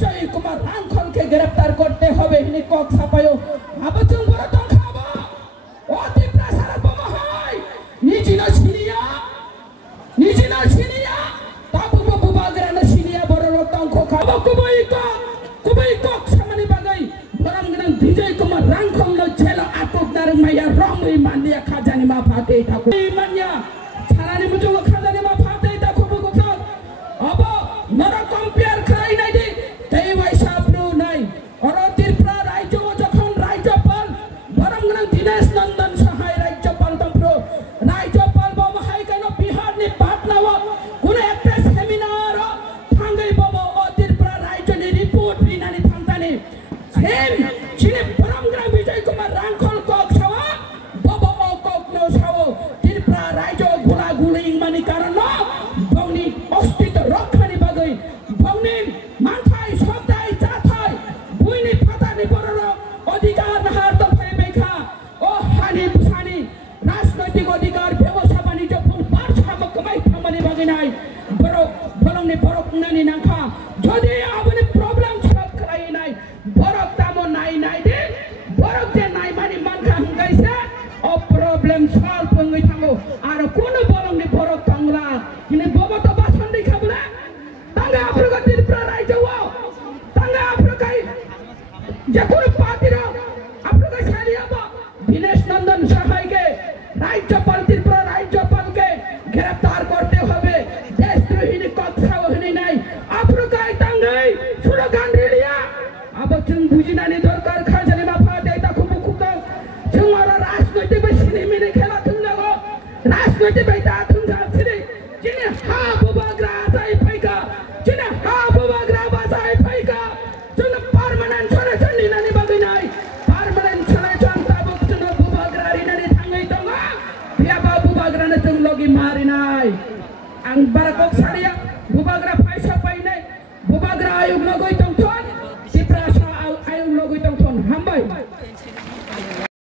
বিজয় কুমার রাঙ্খলকে গ্রেফতার করতে হবে হিনি কক ছাপায়ো আবচং বড় তো খাবো অতি প্রাসার বোমা হয় নিজিনা সিনিয়া তাবু বাবু বাগরানা সিনিয়া বড় রতং খাবো কুবই কক সামনে বাগাই বরং গন বিজয় কুমার রাঙ্খল নো ছেলে আটক নারং মাইয়া রমই মানিয়া খাজানি মা ফাতে থাকো মানিয়া ছাড়ানি মুজো খাজানি মা ফাতে থাকো বুকছ अब नरा कम्पेयर खाई নাই দি তেই ভাইসা ব্রু নাই আর ত্রিপুরা রাজ্য যখন রাজ্যপাল বরংগন দীনেশ নন্দন সহায় রাজ্যপাল তন্ত্র রাজ্যপাল বমহাই কেন বিহার নি পাটনাও কোন একটা সেমিনার থাঙ্গাই ববো ও ত্রিপুরা রাজ্য নি রিপোর্ট বিনানি থামতানি সেম চিনে বরংগন বিজয় কুমার রাঙ্খল কক ছাওয়া ববো ও কক নো ছাও ত্রিপুরা রাজ্য গোলা গুলিং মানি কারণ বংনি অস্তিত্ব রক্ষানি বাগৈ বংনি মানথাই সবদাই চাথাই বুইনি ফাতানি বড় অধিকার নাহার দফাই বেখা ও হানি বুসানি রাজনৈতিক অধিকার ব্যবসা বাণিজ্য ফুলবার সামক কামাই খামানি বাগৈ নাই বড় বলংনি বড় কুনানি নাখা যদি আপনি প্রবলেম সলভ করাই নাই বড় তামো নাই দে বড় যে নাই মানি মানখা হংগাইছে ও প্রবলেম সলভ হংগৈ থাঙ্গো আর কোন বলংনি বড় তাংলা কিনে বব তো বাসন দি খাবলা তাঙ্গা আফ্রিকা ত্রিপুরা রাজ্য ওয়াও তাঙ্গা আফ্রিকাই যে কোন পার্টির আফ্রিকা সারিয়াব দীনেশ নন্দন সহায়কে রাজ্যপাল ত্রিপুরা রাজ্যপালকে গ্রেফতার করতে হবে দেশদ্রোহী কথা হনি নাই আফ্রিকায় তাঙ্গাই সুরগান রেলিয়া আবচং বুঝিনানি দরকার খাজানি মাফা দেতা খুব খুব जोंआरा राजनैतिक सिने मिने खेला थुंजागो राजनैतिक बैता थुंजा सिने जिने हा बबाग्रा जाय फाइका जिने हा बबाग्रा बाजाय फाइका जों पार्मानेंट सलेक्शन निनानि बागैनाय पार्मानेंट सलेक्शन ताबुक जों बबाग्रा रिनानि थाङै दङ बियाबा बबाग्रानो जों लगी मारिनाय आं बाराकक सारिया बबाग्रा फाइसा पाइनाय बबाग्रा आयोग लगै